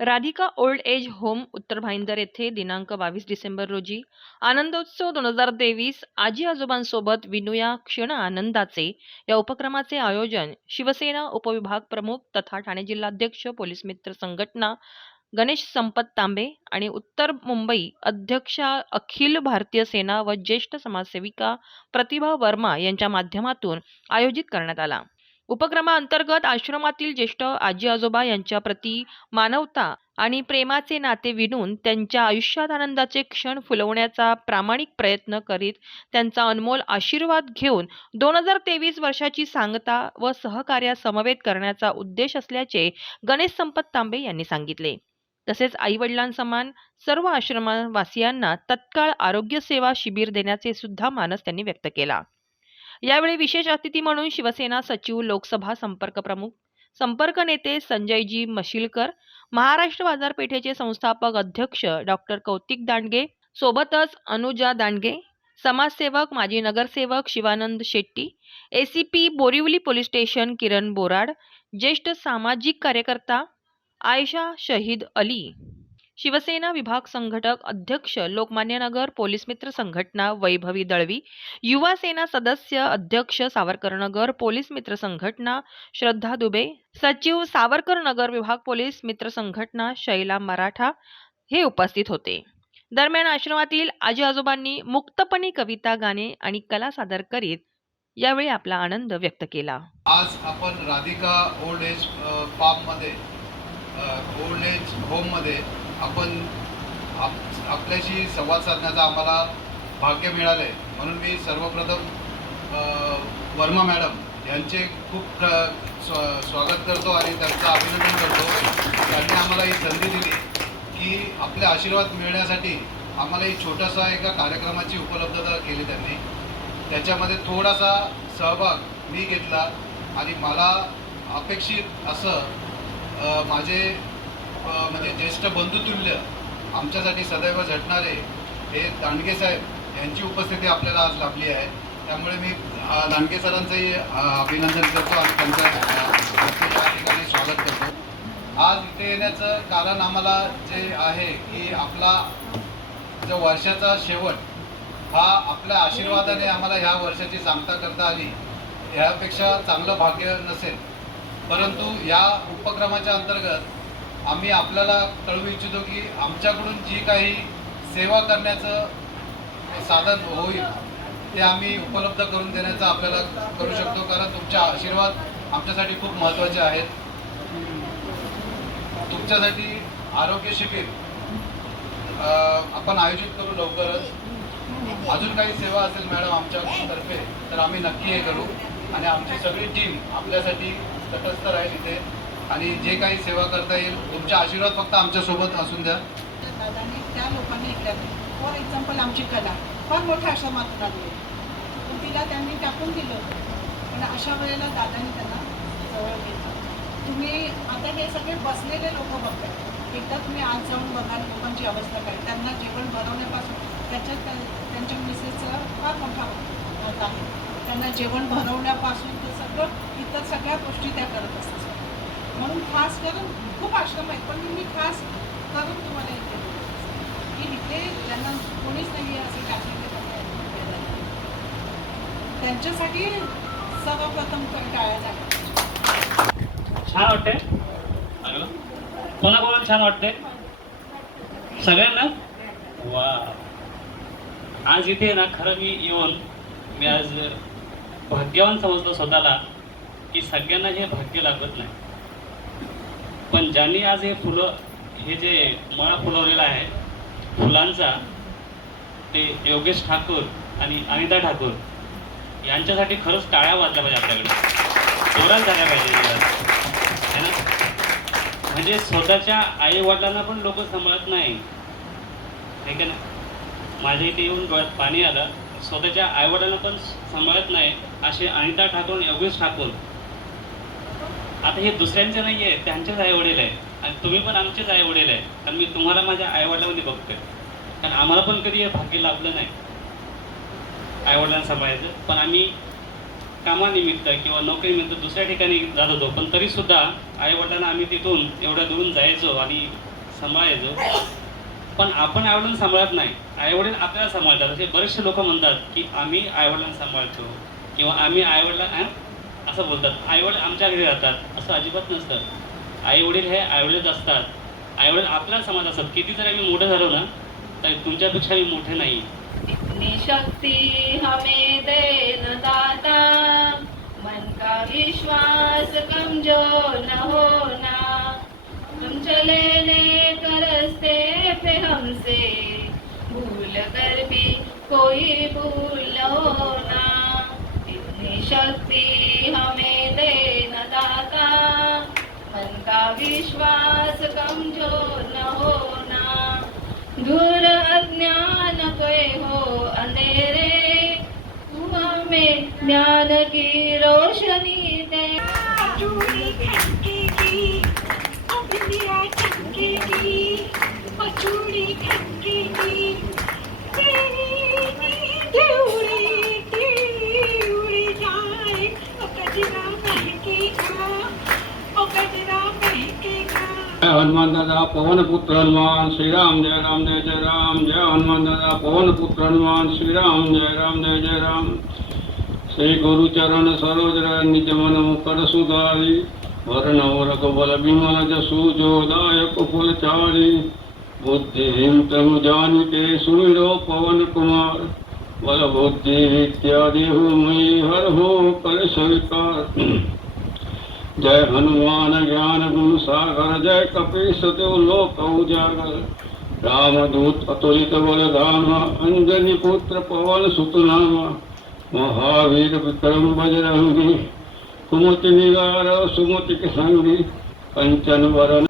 Radhika old age home उत्तर भाईंदर येथे दिनांक बावीस डिसेंबर रोजी. आनंदोत्सव दोन हजार तेवीस आजी आजोबांसोबत विनुया क्षण आनंदाचे या उपक्रमाचे आयोजन शिवसेना उपविभाग प्रमुख तथा ठाणे जिल्हाध्यक्ष पोलीस मित्र संघटना गणेश संपत तांबे आणि उत्तर मुंबई अध्यक्षा अखिल भारतीय सेना व ज्येष्ठ समाजसेविका प्रतिभा वर्मा यांच्या माध्यमातून आयोजित करण्यात आला. उपक्रमाअंतर्गत आश्रमातील ज्येष्ठ आजी आजोबा यांच्या प्रती मानवता आणि प्रेमाचे नाते विणून त्यांच्या आयुष्यात आनंदाचे क्षण फुलवण्याचा प्रामाणिक प्रयत्न करीत त्यांचा अनमोल आशीर्वाद घेऊन दोन हजार तेवीस वर्षाची सांगता व सहकार्यासमवेत करण्याचा उद्देश असल्याचे गणेश संपत तांबे यांनी सांगितले. तसेच आईवडिलांसमान सर्व आश्रमवासियांना तत्काळ आरोग्य सेवा शिबिर देण्याचे सुद्धा मानस त्यांनी व्यक्त केला. यावेळी विशेष अतिथी म्हणून शिवसेना सचिव लोकसभा संपर्क प्रमुख संपर्क नेते संजयजी मशिलकर महाराष्ट्र बाजारपेठेचे संस्थापक अध्यक्ष डॉक्टर कौतिक दांडगे सोबतच अनुजा दांडगे समाजसेवक माजी नगरसेवक Shivanand Shetty ACP Borivali police station Kiran Borad ज्येष्ठ सामाजिक कार्यकर्ता आयशा शहीद अली. शिवसेना विभाग संघटक अध्यक्ष लोकमान्य नगर पोलीस मित्र संघटना वैभवी दळवी युवा सेना सदस्य अध्यक्ष सावरकरनगर पोलीस मित्र संघटना श्रद्धा दुबे सचिव सावरकरनगर विभाग पोलीस मित्र संघटना शैला मराठा हे उपस्थित होते. दरम्यान आश्रमातील आजी आजोबांनी मुक्तपणे कविता गाणे आणि कला सादर करीत यावेळी आपला आनंद व्यक्त केला. आज आपण राधिका ओल्ड एज अ, फार्ममध्ये ओल्ड एज होममध्ये आपण आप आपल्याशी संवाद साधण्याचं आम्हाला भाग्य मिळालं आहे म्हणून मी सर्वप्रथम वर्मा मॅडम यांचे खूप स्व स्वा स्वागत करतो आणि त्यांचं अभिनंदन करतो. त्यांनी आम्हाला ही संधी दिली की आपले आशीर्वाद मिळण्यासाठी आम्हाला ही छोटासा एका कार्यक्रमाची उपलब्धता केली त्यांनी. त्याच्यामध्ये थोडासा सहभाग मी घेतला आणि मला अपेक्षित असं माझे म्हणजे ज्येष्ठ बंधुतुल्य आमच्यासाठी सदैव झटणारे हे दांडगे साहेब यांची उपस्थिती आपल्याला आज लाभली आहे. त्यामुळे मी दांडगे सरांचंही अभिनंदन करतो आणि त्यांचं त्यांचं या ठिकाणी स्वागत करतो. आज इथे येण्याचं कारण आम्हाला जे आहे की आपला जो वर्षाचा शेवट हा आपल्या आशीर्वादाने आम्हाला ह्या वर्षाची सांगता करता आली. ह्यापेक्षा चांगलं भाग्य नसेल. परंतु या उपक्रमाच्या अंतर्गत आम्ही आपल्याला कळवू इच्छितो की आमच्याकडून जी काही सेवा करण्याचं साधन होईल ते आम्ही उपलब्ध करून देण्याचं आपल्याला करू शकतो. कारण तुमचे आशीर्वाद आमच्यासाठी खूप महत्त्वाचे आहेत. तुमच्यासाठी आरोग्य शिबिर आपण आयोजित करू लवकरच. अजून काही सेवा असेल मॅडम आमच्यातर्फे तर आम्ही नक्की हे करू. आणि आमची सगळी टीम आपल्यासाठी तटस्थ राहील इथे. आणि जे काही सेवा करता येईल तुमचा आशीर्वाद फक्त आमच्यासोबत असून द्या. दादाने त्या लोकांनी फॉर एक्झाम्पल आमची कला. फार मोठ्या आश्रमातून आली पण तिला त्यांनी टाकून दिलं. पण अशा वेळेला दादाने त्यांना जवळ घेतलं. तुम्ही आता हे सगळे बसलेले लोक बघताय. एकदा तुम्ही आज जाऊन बघा लोकांची अवस्था काय? त्यांना जेवण बनवण्यापासून त्याच्यात त्यांच्या मिसेसचा फार मोठा हात आहे. त्यांना जेवण भरवण्यापासून ते सगळं इतर सगळ्या गोष्टी त्या करत असतात. म्हणून खास करून खूप आश्रम आहेत पण मी खास करून तुम्हाला इथे की इथे त्यांना कोणीच नाही आहे असे टाकलेले त्यांच्यासाठी सर्वप्रथम तर टाळ्या झाल्या छान वाटते कोणा कोणाला छान वाटते सगळ्यांना? वा आज इथे ना खरं मी येऊन मी आज भाग्यवान समजलो स्वतःला की सगळ्यांना हे भाग्य लागत नाही. पण ज्यांनी आज हे फुलं हे जे मळा फुलवलेला आहे फुलांचा ते योगेश ठाकूर आणि अनिता ठाकूर यांच्यासाठी खरंच टाळ्या वाजल्या पाहिजे आपल्याकडे. जोरात झाल्या पाहिजे है ना? म्हणजे स्वतःच्या आई वडिलांना पण लोक सांभाळत नाही. हे का ना माझ्या इथे येऊन डोळ्यात पाणी आलं. स्वतःच्या आई वडिलांना पण सांभाळत नाही असे अनिता ठाकूर योगेश ठाकूर आता हे दुसऱ्यांचे नाही आहे त्यांचेच आई वडील आहे. आणि तुम्ही पण आमचेच आई वडील आहे. कारण मी तुम्हाला माझ्या आईवडिलामध्ये बघतोय. कारण आम्हाला पण कधी हे भाग्य लाभलं नाही. आईवडिलांना सांभाळायचं. पण आम्ही कामानिमित्त किंवा नोकरीनिमित्त दुसऱ्या ठिकाणी जात होतो. पण तरीसुद्धा आईवडिलांना आम्ही तिथून एवढ्या दुरून जायचो आणि सांभाळायचो. पण आपण आईवडिलांना सांभाळत नाही. आईवडील आपल्याला सांभाळतात. असे बरेचसे लोक म्हणतात की आम्ही आईवडिलांना सांभाळतो. किंवा आम्ही आईवडिला असं बोलतात. आईवडील आमच्या घरी राहतात. असं अजिबात नसतं. आईवडील हे आईवडीलच असतात. आईवडील आपला समाज असतात. किती जरी आम्ही मोठं झालो ना तरी तुमच्यापेक्षा मी मोठे नाही. इतनी शक्ती हमें दे न दाता. मन का विश्वास कमजोर न होना. हम चले नेक पे हमसे. भूल कर भी कोई भूल न होना. इतनी शक्ति विश्वास कमजोर न. होना दूर अज्ञान के हो अंधेरे में ज्ञान की रोशनी हनुमान दादा पवन पुत्र हनुमान श्रीराम जय राम जय जय राम जय हनुमान दादा पवन पुत्र हनुमान श्रीराम जय राम जय जय राम। श्री गुरु चरण सरोज निज मन मुकर सुधारी वरण रघुबल विमल जसु जो दायक फुल चारी। बुद्धिहीन तनु जानिके सुमिरो पवन कुमार बल बुद्धि इत्यादि हो मई हर हो कर स्वीकार जय हनुमान ज्ञान गुण सागर जय कपीस देव लोक उजागर। रामदूत अतुलित बल धामा अंजनी पुत्र पवन सुतनामा महावीर विक्रम बजरंगी कुमति निगार सुमति के संगी कंचन वरण